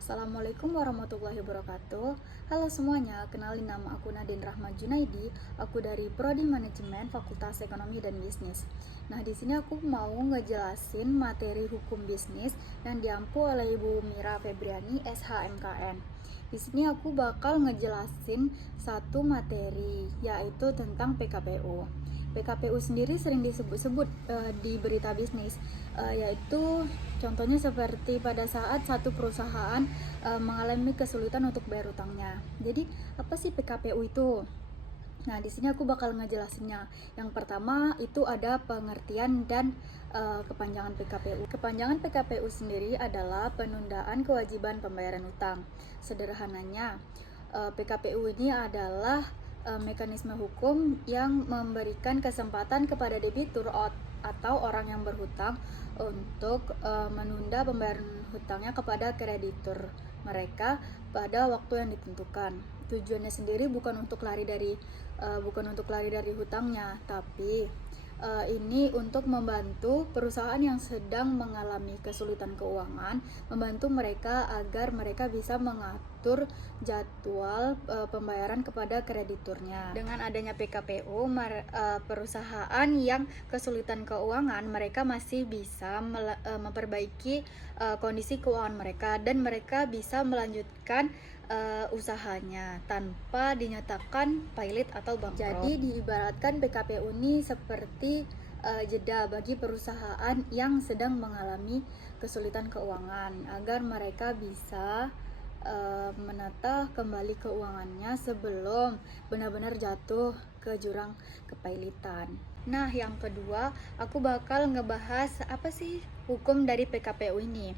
Assalamualaikum warahmatullahi wabarakatuh. Halo semuanya, kenalin nama aku Nadine Rahma Junaidi. Aku dari Prodi Manajemen Fakultas Ekonomi dan Bisnis. Nah, di sini aku mau ngejelasin materi hukum bisnis yang diampu oleh Ibu Mira Febriani, SHMKN. Di sini aku bakal ngejelasin satu materi, yaitu tentang PKPU. PKPU sendiri sering disebut-sebut di berita bisnis, yaitu contohnya seperti pada saat satu perusahaan mengalami kesulitan untuk bayar utangnya. Jadi, apa sih PKPU itu? Nah, di sini aku bakal ngejelasinnya. Yang pertama itu ada pengertian dan kepanjangan PKPU. Kepanjangan PKPU sendiri adalah penundaan kewajiban pembayaran utang. Sederhananya, PKPU ini adalah mekanisme hukum yang memberikan kesempatan kepada debitur atau orang yang berhutang untuk menunda pembayaran hutangnya kepada kreditur mereka pada waktu yang ditentukan. Tujuannya sendiri bukan untuk lari dari hutangnya, tapi ini untuk membantu perusahaan yang sedang mengalami kesulitan keuangan, membantu mereka agar mereka bisa mengatur jadwal pembayaran kepada krediturnya. Dengan adanya PKPU, perusahaan yang kesulitan keuangan, mereka masih bisa memperbaiki kondisi keuangan mereka dan mereka bisa melanjutkan usahanya tanpa dinyatakan pailit atau bangkrut. Jadi diibaratkan PKPU ini seperti jeda bagi perusahaan yang sedang mengalami kesulitan keuangan agar mereka bisa menata kembali keuangannya sebelum benar-benar jatuh ke jurang kepailitan. Nah, yang kedua, aku bakal ngebahas apa sih hukum dari PKPU ini.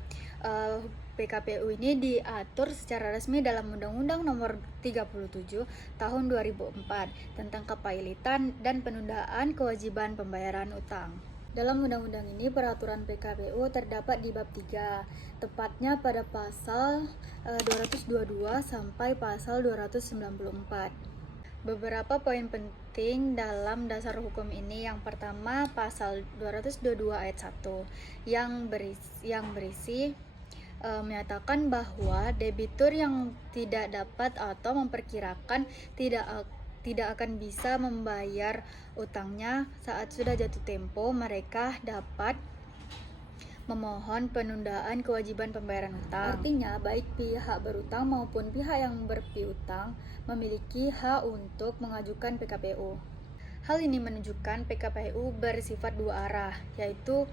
PKPU ini diatur secara resmi dalam Undang-Undang Nomor 37 Tahun 2004 tentang kepailitan dan penundaan kewajiban pembayaran utang. Dalam undang-undang ini, peraturan PKPU terdapat di bab 3, tepatnya pada pasal 222 sampai pasal 294. Beberapa poin penting dalam dasar hukum ini. Yang pertama, pasal 222 ayat 1 yang berisi menyatakan bahwa debitur yang tidak dapat atau memperkirakan tidak akan bisa membayar utangnya saat sudah jatuh tempo, mereka dapat memohon penundaan kewajiban pembayaran utang. Artinya, baik pihak berutang maupun pihak yang berpiutang memiliki hak untuk mengajukan PKPU. Hal ini menunjukkan PKPU bersifat dua arah, yaitu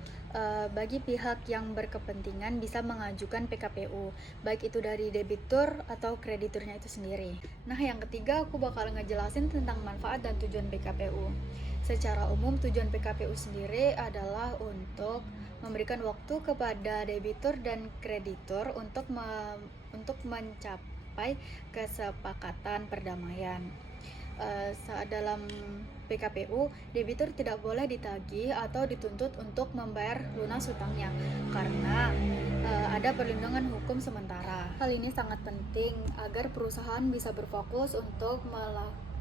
bagi pihak yang berkepentingan bisa mengajukan PKPU, baik itu dari debitur atau krediturnya itu sendiri. Nah, yang ketiga aku bakal ngejelasin tentang manfaat dan tujuan PKPU. Secara umum, tujuan PKPU sendiri adalah untuk memberikan waktu kepada debitur dan kreditur untuk mencapai kesepakatan perdamaian. Saat dalam PKPU, debitur tidak boleh ditagih atau dituntut untuk membayar lunas hutangnya karena ada perlindungan hukum sementara. Hal ini sangat penting agar perusahaan bisa berfokus untuk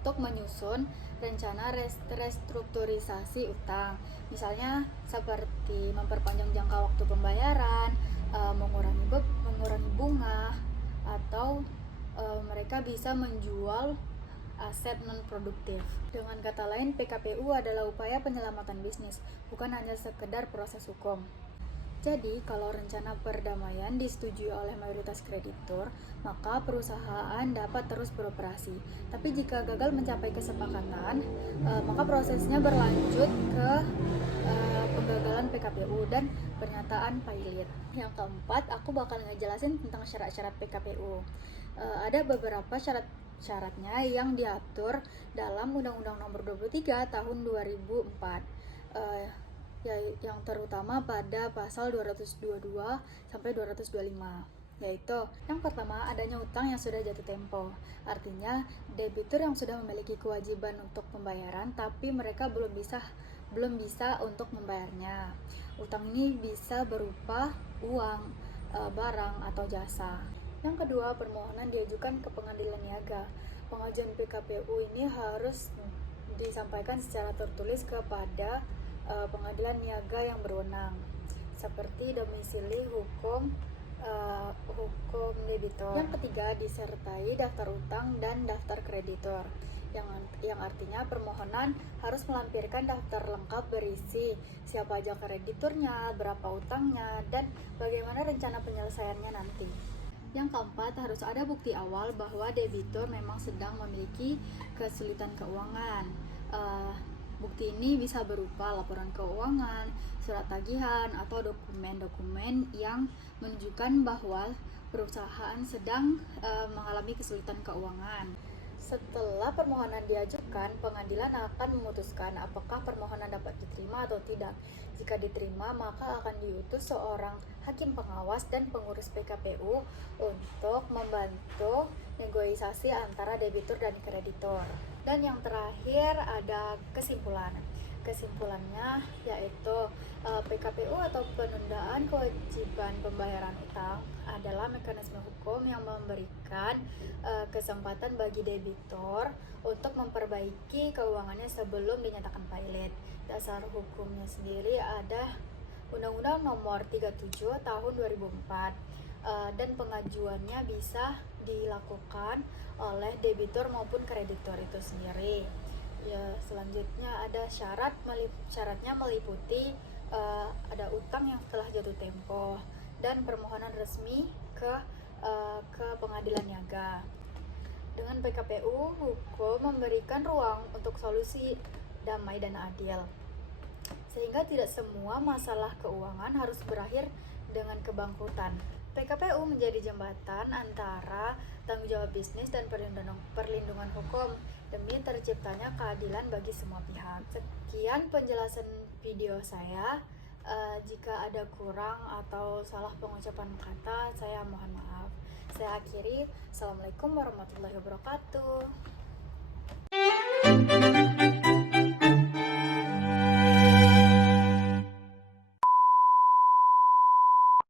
menyusun rencana restrukturisasi utang, misalnya seperti memperpanjang jangka waktu pembayaran, mengurangi bunga, atau mereka bisa menjual aset non-produktif. Dengan kata lain, PKPU adalah upaya penyelamatan bisnis, bukan hanya sekedar proses hukum. Jadi, kalau rencana perdamaian disetujui oleh mayoritas kreditur, maka perusahaan dapat terus beroperasi. Tapi jika gagal mencapai kesepakatan, maka prosesnya berlanjut ke penggagalan PKPU dan pernyataan pailit. Yang keempat, aku bakal ngejelasin tentang syarat-syarat PKPU. Ada beberapa syaratnya yang diatur dalam Undang-Undang Nomor 23 Tahun 2004, yang terutama pada pasal 222 sampai 225, yaitu yang pertama, adanya utang yang sudah jatuh tempo. Artinya debitur yang sudah memiliki kewajiban untuk pembayaran tapi mereka belum bisa untuk membayarnya. Utang ini bisa berupa uang, barang atau jasa. Yang kedua, permohonan diajukan ke pengadilan niaga. Pengajuan PKPU ini harus disampaikan secara tertulis kepada pengadilan niaga yang berwenang, seperti domisili hukum hukum debitur. Yang ketiga, disertai daftar utang dan daftar kreditor, yang artinya permohonan harus melampirkan daftar lengkap berisi siapa aja krediturnya, berapa utangnya, dan bagaimana rencana penyelesaiannya nanti. Yang keempat, harus ada bukti awal bahwa debitur memang sedang memiliki kesulitan keuangan. Bukti ini bisa berupa laporan keuangan, surat tagihan, atau dokumen-dokumen yang menunjukkan bahwa perusahaan sedang mengalami kesulitan keuangan. Setelah permohonan diajukan, pengadilan akan memutuskan apakah permohonan dapat diterima atau tidak. Jika diterima, maka akan diutus seorang hakim pengawas dan pengurus PKPU untuk membantu negosiasi antara debitur dan kreditor. Dan yang terakhir ada kesimpulan. Kesimpulannya yaitu PKPU atau penundaan kewajiban pembayaran utang adalah mekanisme hukum yang memberikan kesempatan bagi debitur untuk memperbaiki keuangannya sebelum dinyatakan pailit. Dasar hukumnya sendiri ada Undang-Undang Nomor 37 Tahun 2004, dan pengajuannya bisa dilakukan oleh debitur maupun kreditor itu sendiri. Ya, selanjutnya ada syaratnya meliputi ada utang yang telah jatuh tempo dan permohonan resmi ke pengadilan niaga. Dengan PKPU, hukum memberikan ruang untuk solusi damai dan adil, sehingga tidak semua masalah keuangan harus berakhir dengan kebangkrutan. PKPU menjadi jembatan antara tanggung jawab bisnis dan perlindungan hukum demi terciptanya keadilan bagi semua pihak. Sekian penjelasan video saya. Jika ada kurang atau salah pengucapan kata, saya mohon maaf. Saya akhiri. Assalamualaikum warahmatullahi wabarakatuh.